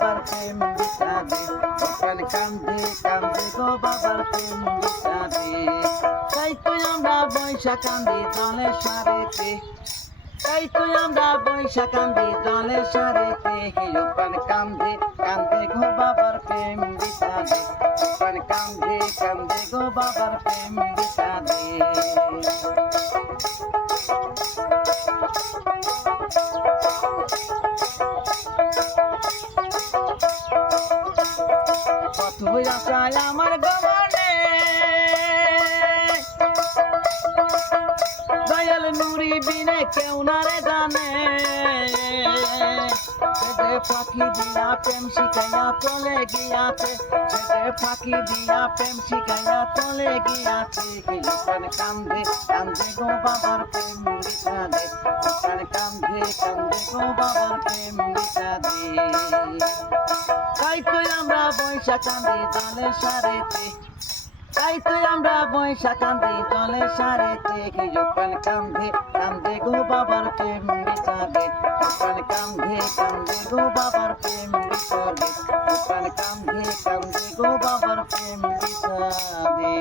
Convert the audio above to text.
বাবার প্রেম বিষাদে প্রাণ কান্দে কান্দে গো বাবার প্রেম বিষাদে তাই তো আমরা বৈশা কান্দি জলের সারেতে তাই তো আমরা বৈশা কান্দি জলের সারেতে প্রাণ কান্দে কান্দে গো বাবার প্রেম বিষাদে প্রাণ কান্দে কান্দে গো বাবার প্রেম বিষাদে কত আশায় আমার গমনে দয়াল নুরি বিনে কেউ না রে জানে যে পাখি দিয়া প্রেম শিখাইয়া চলে গিয়াছে যে পাখি দিয়া প্রেম শিখাইয়া চলে গিয়াছে প্রাণ কান্দে কান্দে গো বাবার প্রেম বিষাদে প্রাণ কান্দে কান্দে গো বাবার প্রেম বিষাদে তাই তো আমরা বৈশা কান্দি জলের সারেতে তাই তো আমরা বৈশা কান্দি জলের সারেতে প্রাণ কান্দে কান্দে গো বাবার প্রেম বিষাদে প্রাণ কান্দে কান্দে গো বাবার প্রেম বিষাদে প্রাণ কান্দে কান্দে গো বাবার প্রেম বিষাদে